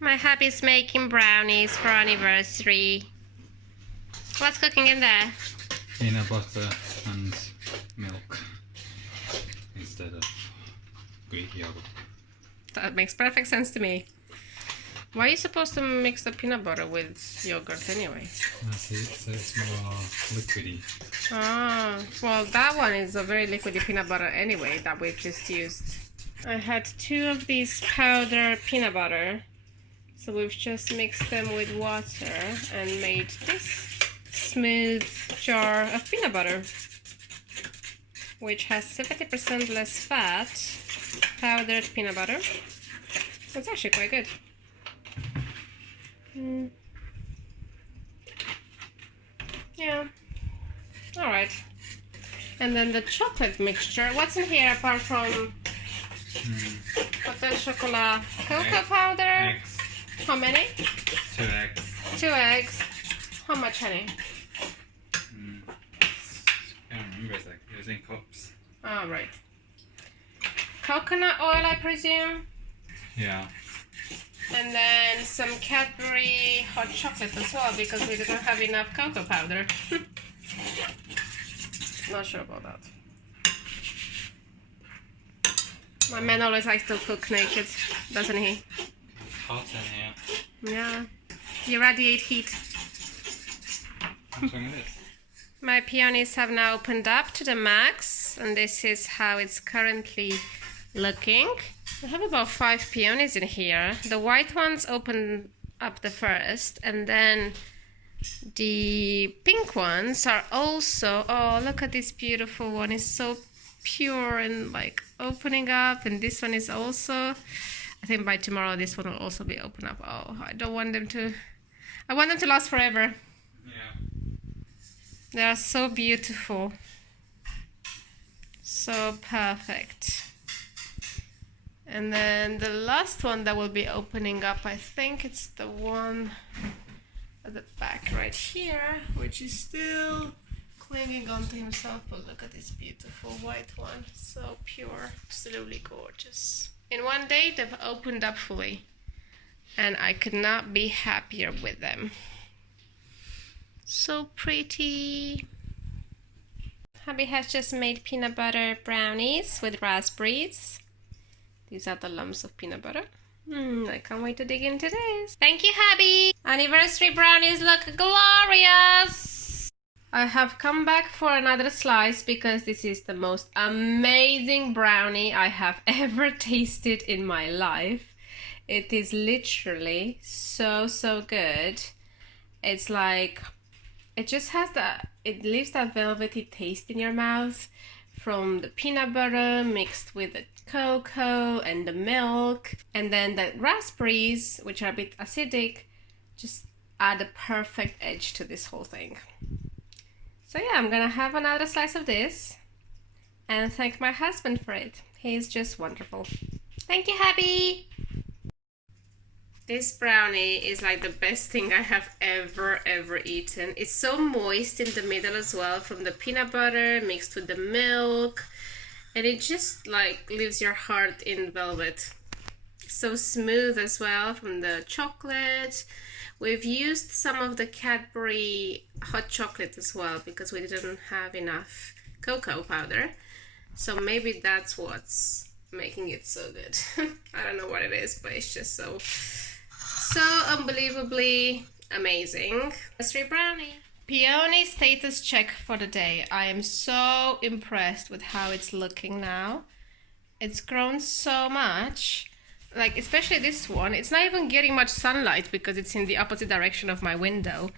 My hubby's making brownies for anniversary. What's cooking in there? Peanut butter and milk instead of Greek yogurt. That makes perfect sense to me. Why are you supposed to mix the peanut butter with yogurt anyway? That's it, so it's more liquidy. Ah, well that one is a very liquidy peanut butter anyway that we've just used. I had 2 of these powder peanut butter. So we've just mixed them with water and made this smooth jar of peanut butter, which has 70% less fat, powdered peanut butter. So it's actually quite good. Yeah. Alright. And then the chocolate mixture. What's in here apart from hotel chocolat? Cocoa powder? Eggs. How many? 2 eggs. 2 eggs. How much honey? I can't remember, it was in cups. Oh, right. Coconut oil, I presume? Yeah. And then some Cadbury hot chocolate as well, because we didn't have enough cocoa powder. Not sure about that. My man always likes to cook naked, doesn't he? Hot in here. Yeah. You radiate heat. What's wrong with this? My peonies have now opened up to the max, and this is how it's currently looking. I have about 5 peonies in here. The white ones open up the first, and then the pink ones are also, oh, look at this beautiful one. It's so pure and like opening up, and this one is also, I think by tomorrow this one will also be open up. Oh, I don't want them to, I want them to last forever. Yeah. They are so beautiful. So perfect. And then the last one that will be opening up, I think it's the one at the back right here, which is still clinging onto himself. But look at this beautiful white one. So pure, absolutely gorgeous. In one day, they've opened up fully, and I could not be happier with them. So pretty. Hubby has just made peanut butter brownies with raspberries. These are the lumps of peanut butter. I can't wait to dig into this. Thank you, hubby! Anniversary brownies look glorious! I have come back for another slice because this is the most amazing brownie I have ever tasted in my life. It is literally so good. It's like, it just has that, it leaves that velvety taste in your mouth from the peanut butter mixed with the cocoa and the milk, and then the raspberries, which are a bit acidic, just add a perfect edge to this whole thing. So yeah, I'm gonna have another slice of this and thank my husband for it. He's just wonderful. Thank you, hubby! This brownie is like the best thing I have ever eaten. It's so moist in the middle as well from the peanut butter mixed with the milk, and it just like leaves your heart in velvet. So smooth as well from the chocolate. We've used some of the Cadbury hot chocolate as well because we didn't have enough cocoa powder. So maybe that's what's making it so good. I don't know what it is, but it's just so unbelievably amazing. Anniversary brownie. Peony status check for the day. I am so impressed with how it's looking now. It's grown so much. Like, especially this one. It's not even getting much sunlight because it's in the opposite direction of my window.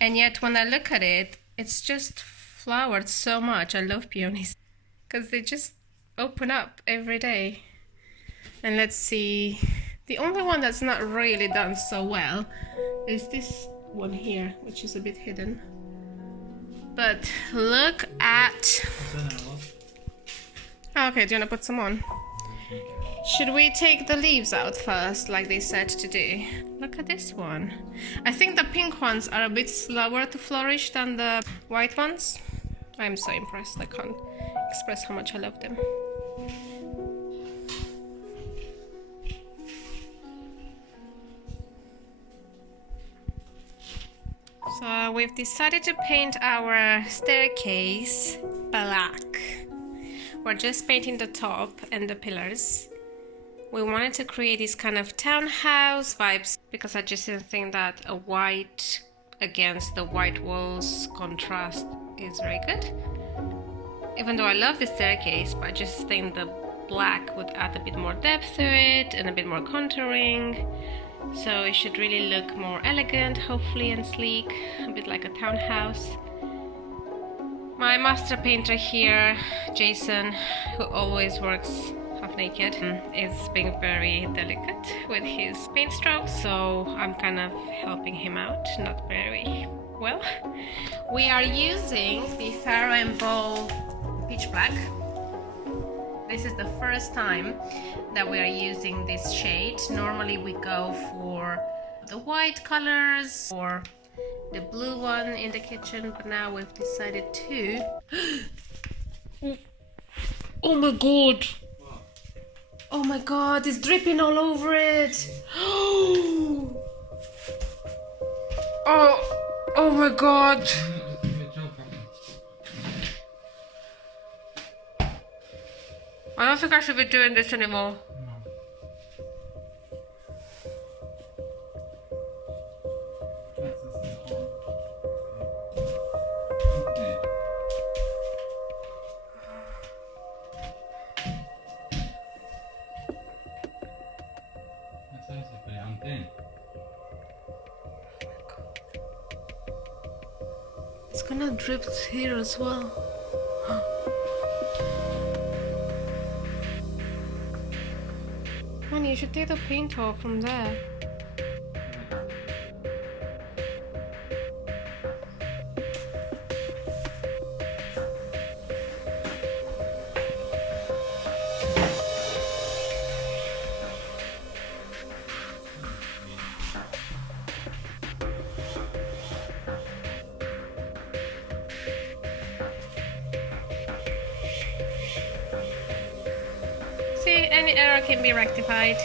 And yet when I look at it, it's just flowered so much. I love peonies because they just open up every day. And let's see. The only one that's not really done so well is this one here, which is a bit hidden. But look at... Okay, do you want to put some on? Should we take the leaves out first, like they said to do? Look at this one. I think the pink ones are a bit slower to flourish than the white ones. I'm so impressed. I can't express how much I love them. So we've decided to paint our staircase black. We're just painting the top and the pillars. We wanted to create this kind of townhouse vibes because I just didn't think that a white against the white walls contrast is very good. Even though I love the staircase, but I just think the black would add a bit more depth to it and a bit more contouring. So it should really look more elegant, hopefully, and sleek, a bit like a townhouse. My master painter here, Jason, who always works half naked, is being very delicate with his paint strokes, so I'm kind of helping him out, not very well. We are using the Farrow Ball Pitch Black. This is the first time that we are using this shade. Normally we go for the white colors or the blue one in the kitchen, but now we've decided to... Oh my god! Oh my god, it's dripping all over it! Oh my god! I don't think I should be doing this anymore. It's gonna drip here as well. Honey, you should take the paint off from there. See, any error can be rectified.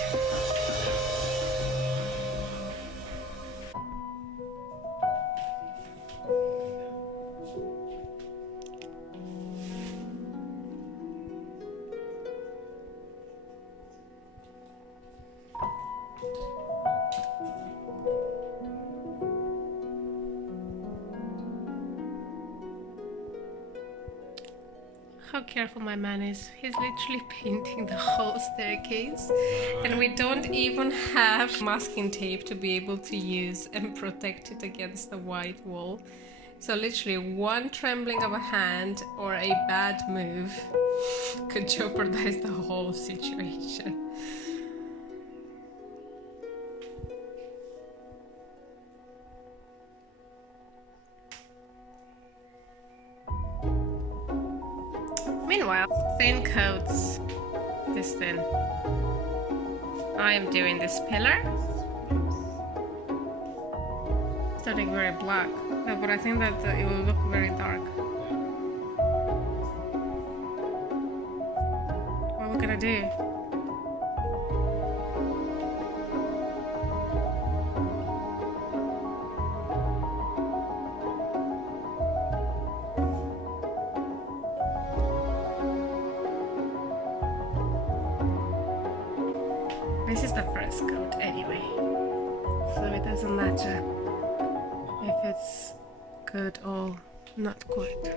How careful my man is. He's literally painting the whole staircase, and we don't even have masking tape to be able to use and protect it against the white wall. So literally one trembling of a hand or a bad move could jeopardize the whole situation. Meanwhile, thin coats this thin. I am doing this pillar. Starting very black. No, but I think that it will look very dark. What are we gonna do? This is the first coat anyway, so it doesn't matter if it's good or not quite.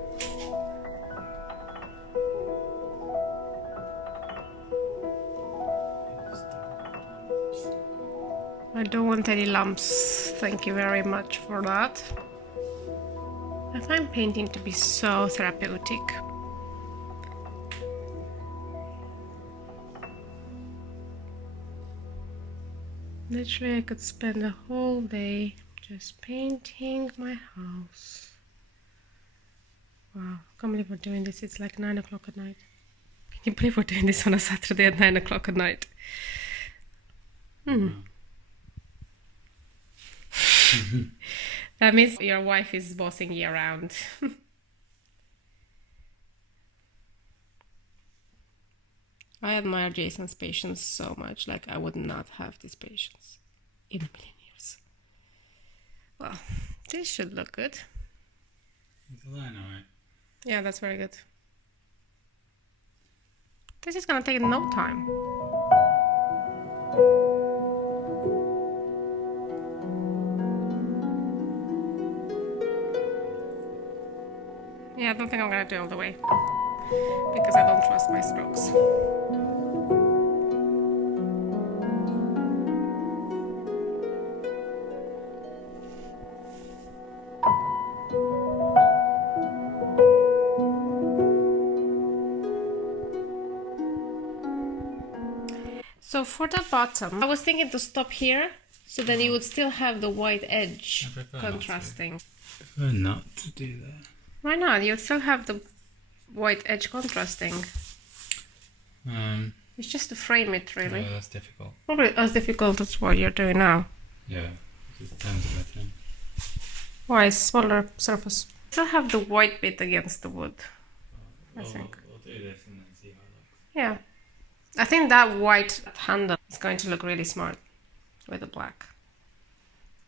I don't want any lumps, thank you very much for that. I find painting to be so therapeutic. Literally, I could spend a whole day just painting my house. Wow, I can't believe we're doing this. It's like 9 o'clock at night. Can you believe we're doing this on a Saturday at 9 o'clock at night? That means your wife is bossing you around. I admire Jason's patience so much. Like, I would not have this patience in a million years. Well, this should look good. It's a line, alright. Yeah, that's very good. This is gonna take no time. Yeah, I don't think I'm gonna do it all the way because I don't trust my strokes. So for the bottom, I was thinking to stop here so that you would still have the white edge contrasting. I prefer not to do that. Why not? You'd still have the white edge contrasting. It's just to frame it, really. Yeah, that's difficult. Probably as difficult as what you're doing now. Yeah, it turns a better. Why? Smaller surface. Still have the white bit against the wood, I think. We'll do this and then see how it looks. Yeah. I think that white handle is going to look really smart with the black.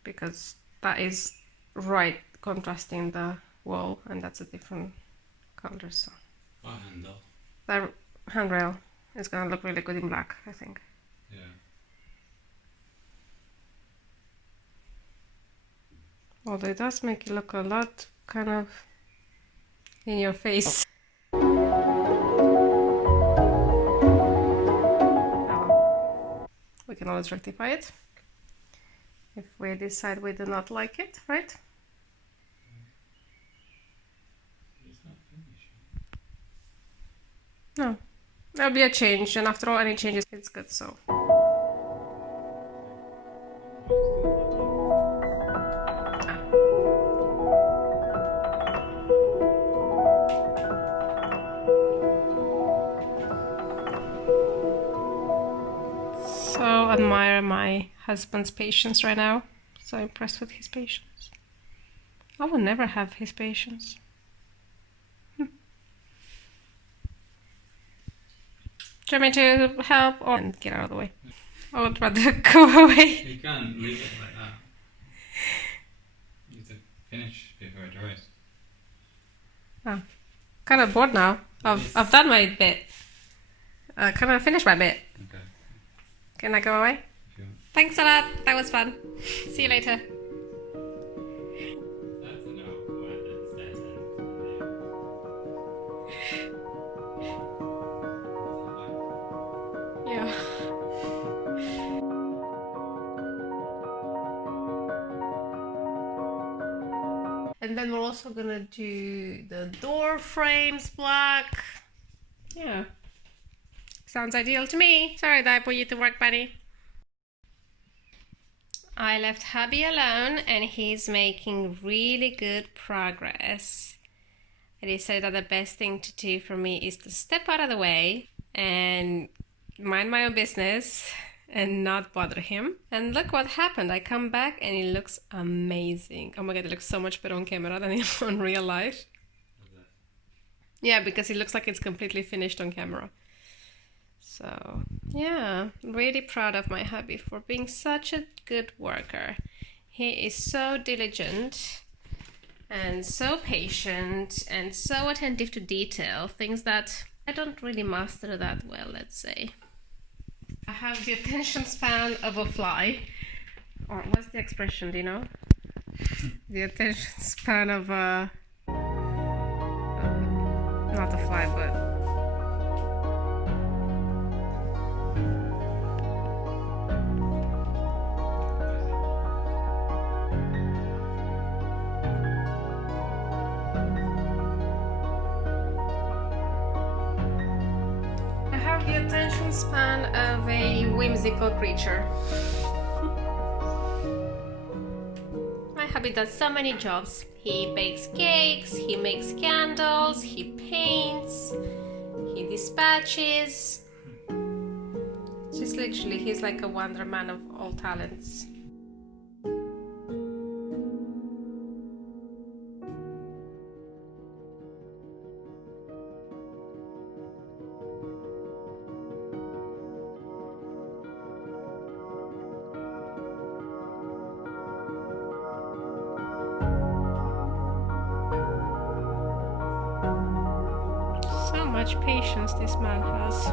Because that is right contrasting the wall, and that's a different color. So What handle? that handrail is going to look really good in black, I think. Yeah. Although it does make it look a lot kind of in your face. We can always rectify it if we decide we do not like it, right? It's not finished. No. There'll be a change, and after all, any changes, it's good, so. So admire my husband's patience right now. So impressed with his patience. I will never have his patience. Do you want me to help or get out of the way? I would rather go away. You can't leave it like that. You need to finish before it dries. Oh, kind of bored now. I've done my bit. Kind of finished my bit. Okay. Can I go away? If you want. Thanks a lot. That was fun. See you later. That's a no. Where the stairs end. Yeah. And then we're also gonna do the door frames black. Yeah. Sounds ideal to me. Sorry that I put you to work, buddy. I left hubby alone and he's making really good progress. I decided that the best thing to do for me is to step out of the way and mind my own business and not bother him. And look what happened. I come back and it looks amazing. Oh my god, it looks so much better on camera than on real life. Yeah, because it looks like it's completely finished on camera. So, yeah, really proud of my hubby for being such a good worker. He is so diligent and so patient and so attentive to detail, things that I don't really master that well, let's say. I have the attention span of a fly. Or what's the expression, do you know? The attention span of a... not a fly, but... the attention span of a whimsical creature. My hubby does so many jobs. He bakes cakes, he makes candles, he paints, he dispatches. Just literally, he's like a wonder man of all talents. much patience this man has.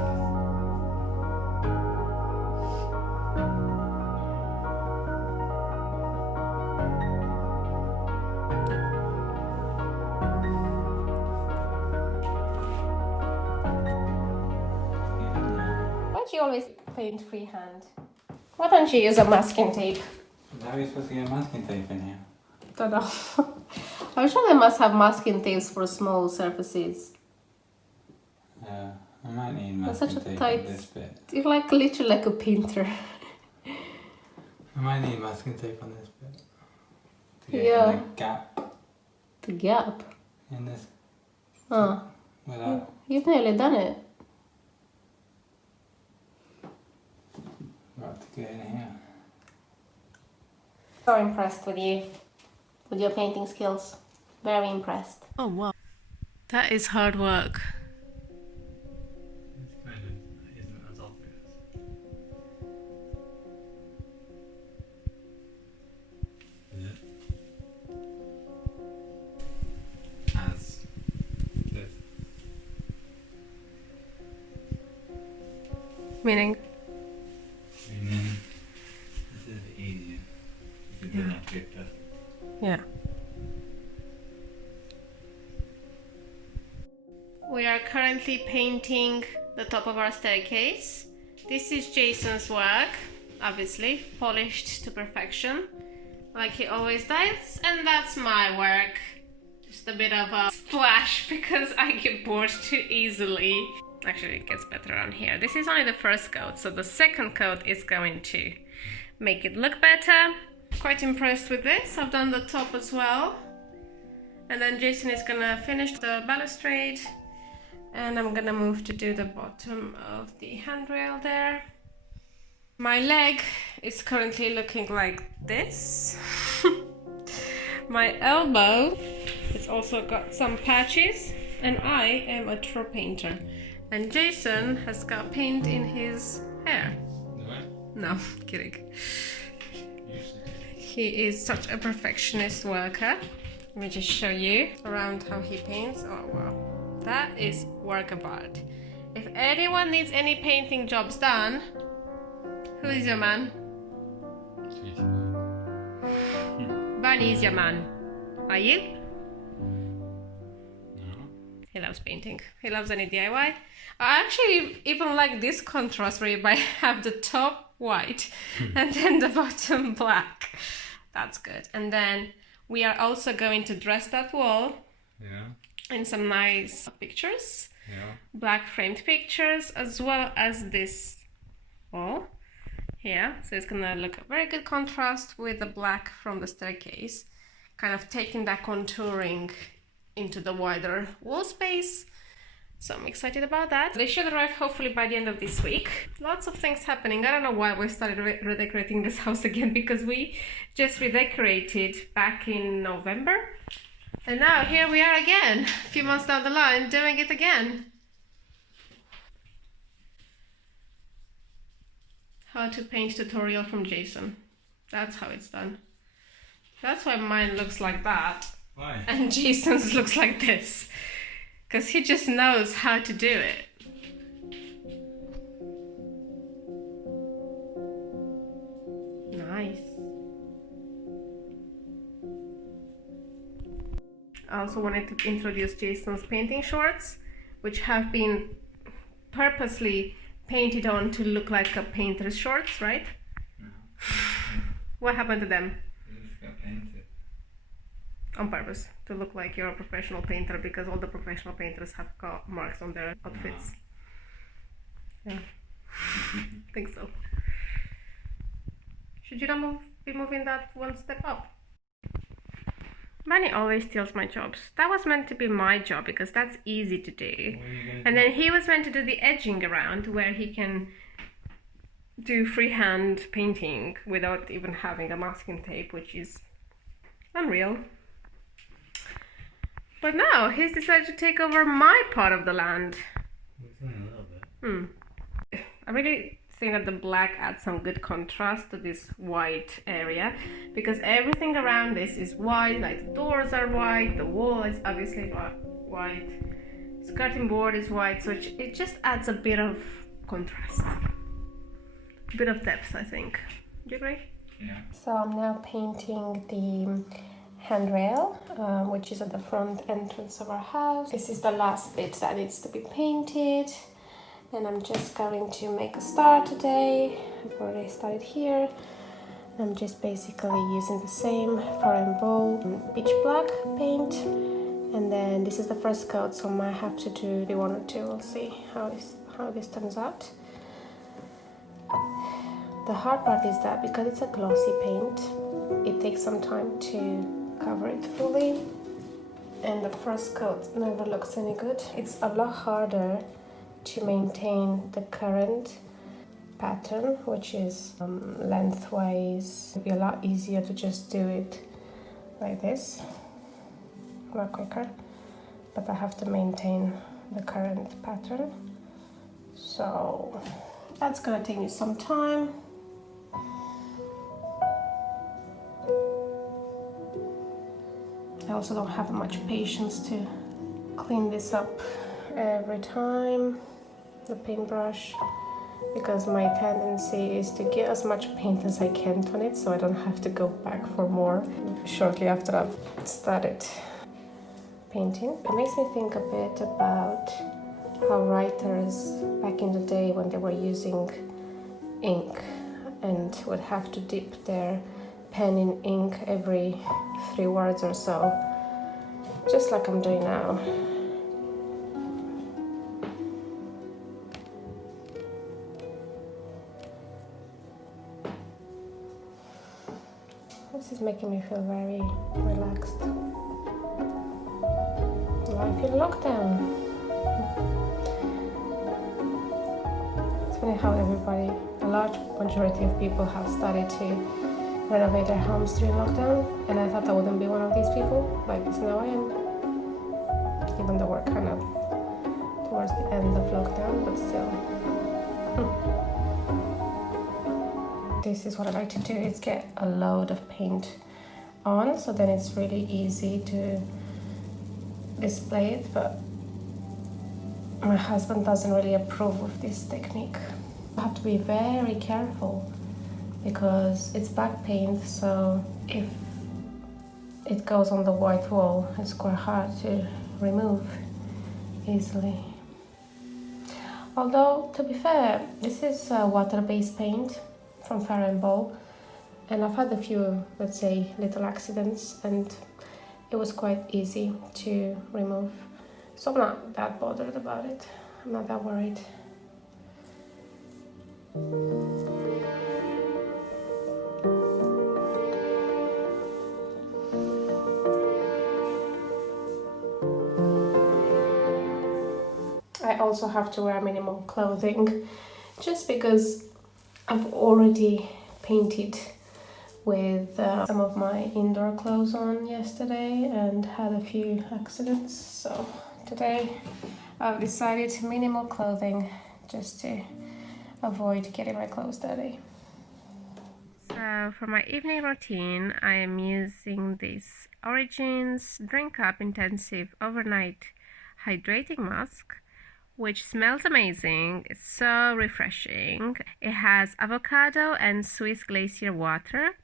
Why do you always paint freehand? Why don't you use a masking tape? How are you supposed to get masking tape in here? Don't know. I'm sure they must have masking tapes for small surfaces. Yeah, I might need That's masking such a tape tight... on this bit. You're like literally like a painter. I might need masking tape on this bit. To get Yeah. in the gap The gap. in this. Oh, Without. you've nearly done it. Got to get in here. So impressed with you. With your painting skills. Very impressed. Oh wow. That is hard work. This kind of isn't as obvious. Is it? As this. Meaning? And then this is easier. If it doesn't have to be perfect. Yeah. We are currently painting the top of our staircase. This is Jason's work, obviously, polished to perfection, like he always does, and that's my work. Just a bit of a splash because I get bored too easily. Actually, it gets better on here. This is only the first coat, so the second coat is going to make it look better. Quite impressed with this. I've done the top as well. And then Jason is gonna finish the balustrade. And I'm gonna move to do the bottom of the handrail there. My leg is currently looking like this. My elbow, it's also got some patches. And I am a true painter. And Jason has got paint in his hair. No, kidding. He is such a perfectionist worker. Let me just show you around how he paints. Oh wow, that is work of art. If anyone needs any painting jobs done, who is your man? Bunny is your man. Are you? No. He loves painting. He loves any DIY. I actually even like this contrast where you might have the top white and then the bottom black. That's good. And then we are also going to dress that wall in some nice pictures. Yeah. Black framed pictures, as well as this wall here. So it's gonna look a very good contrast with the black from the staircase, kind of taking that contouring into the wider wall space. So I'm excited about that. They should arrive hopefully by the end of this week. Lots of things happening. I don't know why we started redecorating this house again, because we just redecorated back in November. And now here we are again, a few months down the line, doing it again. How to paint tutorial from Jason. That's how it's done. That's why mine looks like that. Why? And Jason's looks like this. Because he just knows how to do it. Nice. I also wanted to introduce Jason's painting shorts, which have been purposely painted on to look like a painter's shorts, right? No. What happened to them? They just got painted. On purpose, to look like you're a professional painter, because all the professional painters have got marks on their outfits. Yeah, I think so. Should you not be moving that one step up? Bunny always steals my jobs. That was meant to be my job, because that's easy to do. And then he was meant to do the edging around, where he can do freehand painting without even having a masking tape, which is unreal. But now he's decided to take over my part of the land. A little bit. I really think that the black adds some good contrast to this white area, because everything around this is white, like the doors are white, the wall is obviously white. skirting board is white, so it just adds a bit of contrast, a bit of depth, I think. Do you agree? Yeah. So I'm now painting the handrail, which is at the front entrance of our house. This is the last bit that needs to be painted, and I'm just going to make a start today. I've already started here. I'm just basically using the same Farrow Ball pitch black paint, and then this is the first coat, so I might have to do the one or two. We'll see how this turns out. The hard part is that because it's a glossy paint, it takes some time to cover it fully, and the first coat never looks any good. It's a lot harder to maintain the current pattern, which is lengthwise. It'd be a lot easier to just do it like this, a lot quicker, but I have to maintain the current pattern, so that's gonna take me some time. I also don't have much patience to clean this up every time, the paintbrush, because my tendency is to get as much paint as I can on it so I don't have to go back for more shortly after I've started painting. It makes me think a bit about how writers back in the day, when they were using ink and would have to dip their pen in ink every 3 words or so, just like I'm doing now. This is making me feel very relaxed. Life in lockdown. It's funny how everybody, a large majority of people have started to renovate their homes during lockdown, and I thought I wouldn't be one of these people, but now I am. Even though we're kind of towards the end of lockdown, but still. This is what I like to do, is get a load of paint on, so then it's really easy to display it, but my husband doesn't really approve of this technique. I have to be very careful because it's black paint, so if it goes on the white wall, it's quite hard to remove easily. Although, to be fair, this is water-based paint from Farrow Ball, and I've had a few, let's say, little accidents, and it was quite easy to remove. So I'm not that bothered about it. I'm not that worried. I also have to wear minimal clothing just because I've already painted with some of my indoor clothes on yesterday and had a few accidents, so today I've decided minimal clothing just to avoid getting my clothes dirty. So for my evening routine, I am using this Origins Drink Up Intensive Overnight Hydrating Mask, which smells amazing. It's so refreshing. It has avocado and Swiss glacier water,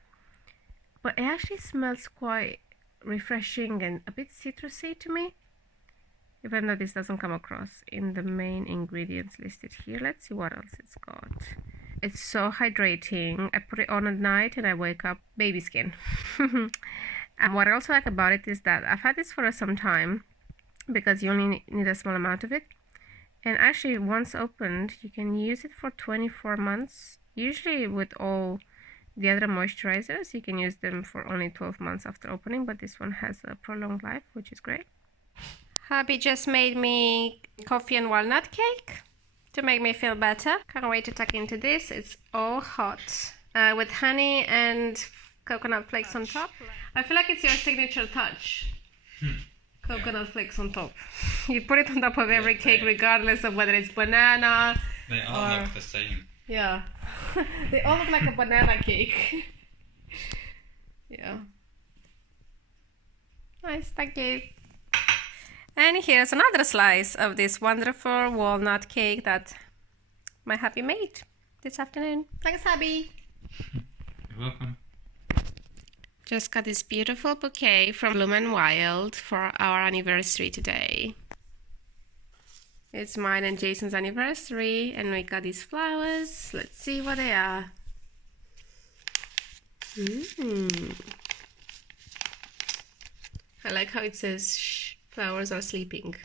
but it actually smells quite refreshing and a bit citrusy to me, even though this doesn't come across in the main ingredients listed here. Let's see what else it's got. It's so hydrating. I put it on at night and I wake up baby skin. And what I also like about it is that I've had this for some time because you only need a small amount of it. And actually, once opened, you can use it for 24 months. Usually with all the other moisturizers, you can use them for only 12 months after opening, but this one has a prolonged life, which is great. Hubby just made me coffee and walnut cake to make me feel better. Can't wait to tuck into this. It's all hot with honey and coconut flakes on top. I feel like it's your signature touch. Coconut flakes on top. You put it on top of every cake, regardless of whether it's banana. They all look the same. Yeah. They all look like a banana cake. Yeah. Nice, thank you. And here's another slice of this wonderful walnut cake that my hubby made this afternoon. Thanks, hubby. You're welcome. Just got this beautiful bouquet from Bloom&Wild for our anniversary today. It's mine and Jason's anniversary, and we got these flowers. Let's see what they are. I like how it says shh, flowers are sleeping.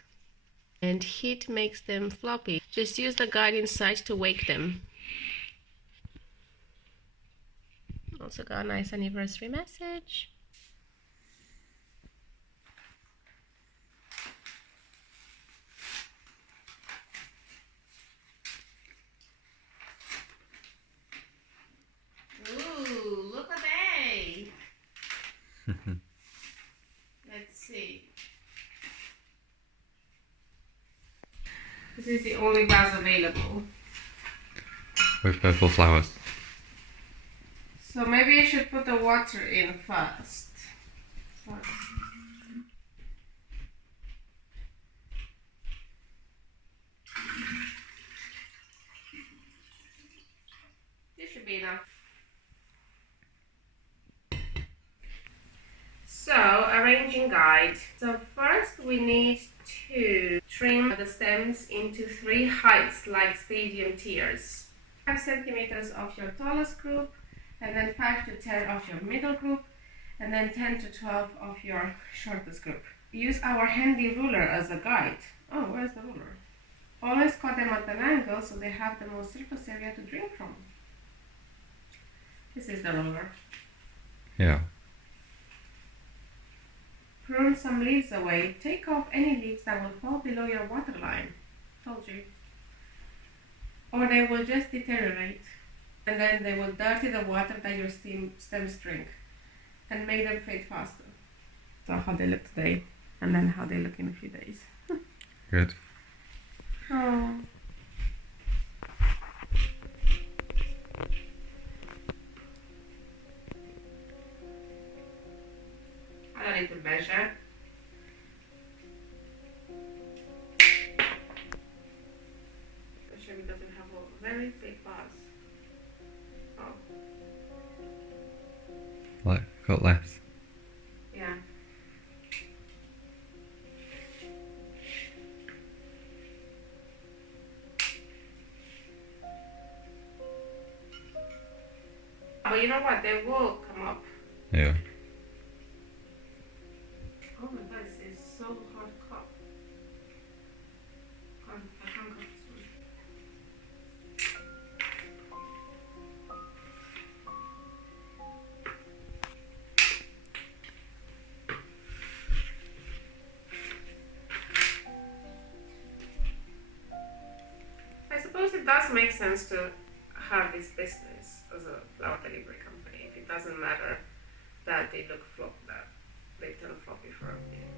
And heat makes them floppy. Just use the guide inside to wake them. Also got a nice anniversary message. Ooh, look at that! Let's see. This is the only vase available. With purple flowers. So maybe I should put the water in first. This should be enough. So, arranging guide. So first we need to trim the stems into 3 heights like stadium tiers. 5 centimeters of your tallest group, and then 5 to 10 of your middle group, and then 10 to 12 of your shortest group. Use our handy ruler as a guide. Oh, where's the ruler? Always cut them at an angle so they have the most surface area to drink from. This is the ruler. Yeah. Prune some leaves away. Take off any leaves that will fall below your water line. Told you. Or they will just deteriorate. And then they will dirty the water that your stems drink and make them fade faster. So how they look today, and then how they look in a few days. Good. Oh. I don't need to measure. Especially doesn't have a very thick bars. Oh. Like, cut less. Yeah. But you know what? They will come up. Yeah. Oh my god, it's so hard to cut. I can't cut this one. I suppose it does make sense to have this business as a flower delivery company if it doesn't matter that they look that they turn floppy for a bit.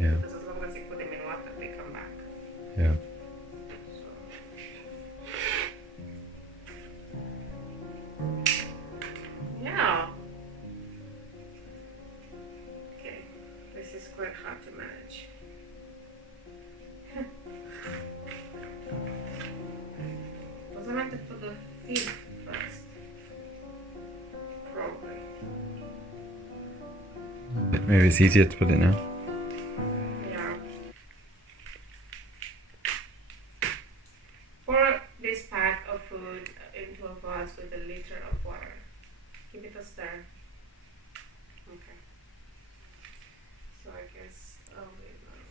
Yeah. Because as long as you put them in water, they come back. Yeah. So. Yeah. Okay, this is quite hard to manage. Was I meant to put the feet first? Probably. Maybe it's easier to put it now. Yeah. Pour this pack of food into a vase with a liter of water. Give it a stir. Okay. So I guess I'll leave now.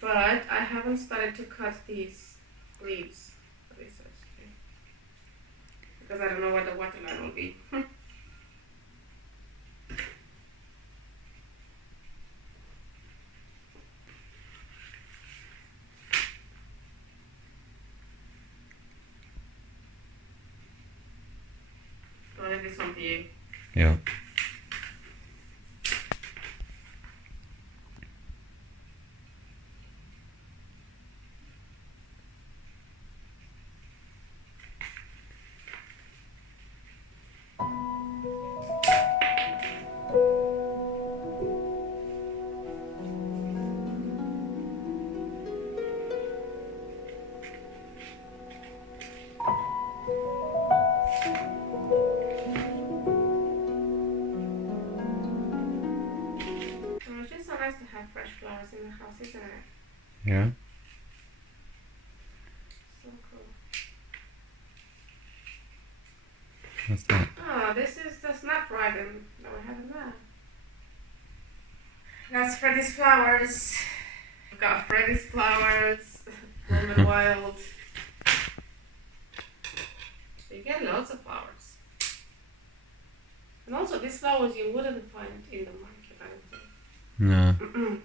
But I haven't started to cut these leaves for this recipe because I don't know what the water line will be. I'll leave this one to you. Yeah. Yeah. So cool. What's that? Oh, this is the snapdragon that we have in there. That's Freddie's flowers. We've got Freddie's flowers, bloom and wild. So you get lots of flowers. And also these flowers you wouldn't find in the market, I don't think. No.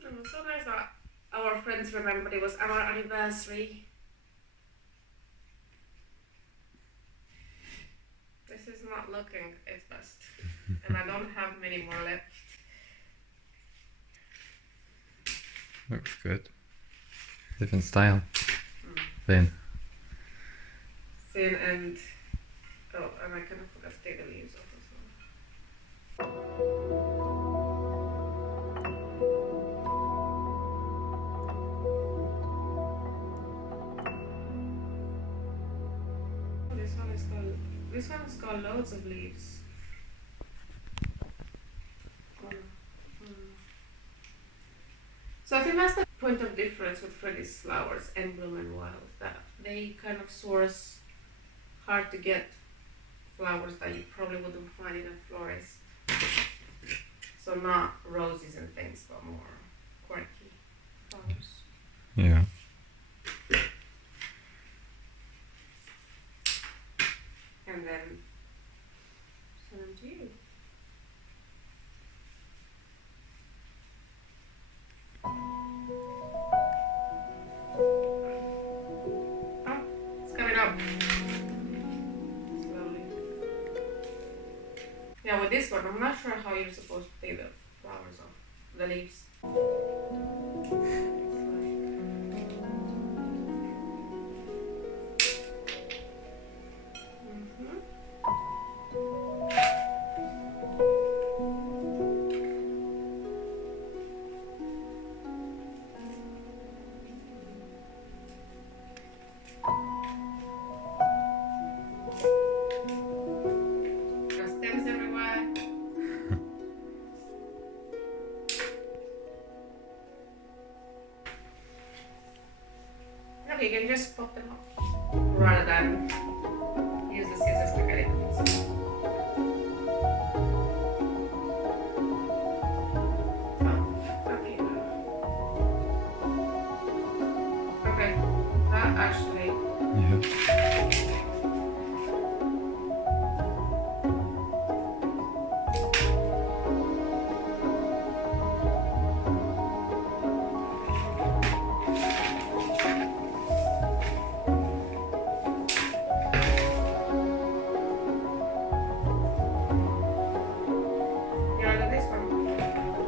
It was so nice that our friends remembered it was our anniversary. This is not looking its best. And I don't have many more left. Looks good. Different style. Thin. Thin and... Oh, and I kind of forgot to take the leaves off as well. Oh, this one's got loads of leaves. So I think that's the point of difference with Freddie's flowers and bloom and wild, that they kind of source hard to get flowers that you probably wouldn't find in a florist. So not roses and things, but more quirky flowers. Yeah. And then send them to you. Oh, it's coming up. Slowly. Yeah, with this one, I'm not sure how you're supposed to take the flowers off, the leaves. Stems everywhere. Okay, you can just pop them up rather than use the scissors to get it. Okay, that actually. Yeah.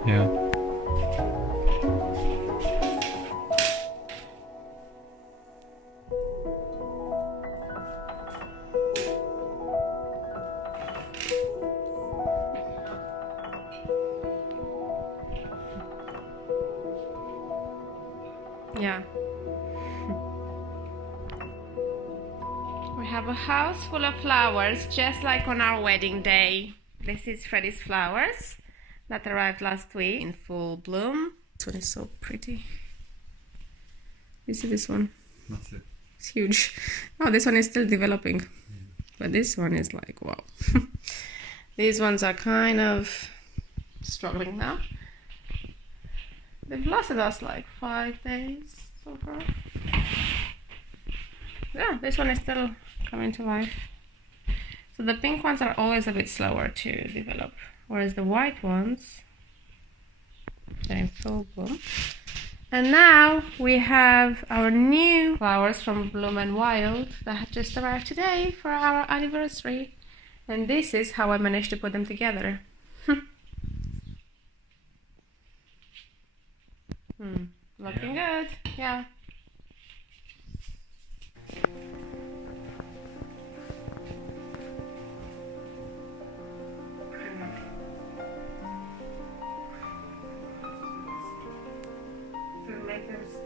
Yeah. Yeah. We have a house full of flowers, just like on our wedding day. This is Freddie's flowers that arrived last week in full bloom. This one is so pretty. You see this one? That's it. It's huge. Oh, this one is still developing. But this one is like, wow. These ones are kind of struggling now. They've lasted us like 5 days so far. Yeah, this one is still coming to life. So the pink ones are always a bit slower to develop, whereas the white ones, they're in full bloom. And now we have our new flowers from Bloom and Wild that have just arrived today for our anniversary. And this is how I managed to put them together. Looking good, yeah.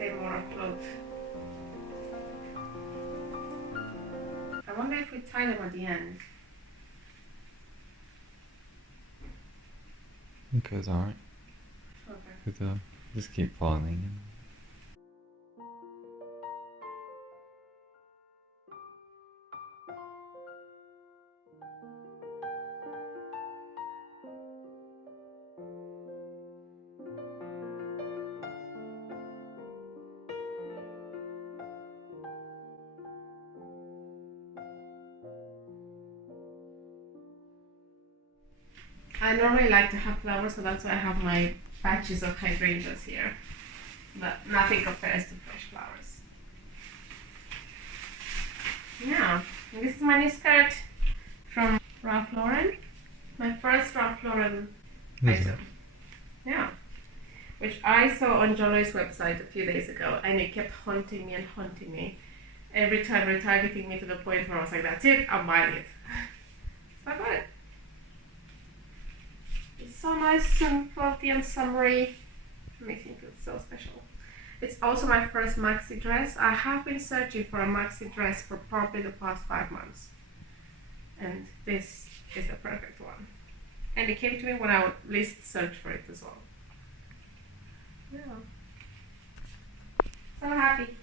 stay more afloat. I wonder if we tie them at the end. It goes alright. Okay. Because just keep falling in. I normally like to have flowers, so that's why I have my batches of hydrangeas here. But nothing compares to fresh flowers. Yeah, and this is my new skirt from Ralph Lauren. My first Ralph Lauren item. Yeah. Which I saw on Jolly's website a few days ago, and it kept haunting me and haunting me. Every time retargeting me to the point where I was like, that's it, I'm buying it. So I bought it. It's so nice and fluffy and summery. It makes me feel so special. It's also my first maxi dress. I have been searching for a maxi dress for probably the past 5 months. And this is the perfect one. And it came to me when I least searched for it as well. Yeah. So happy.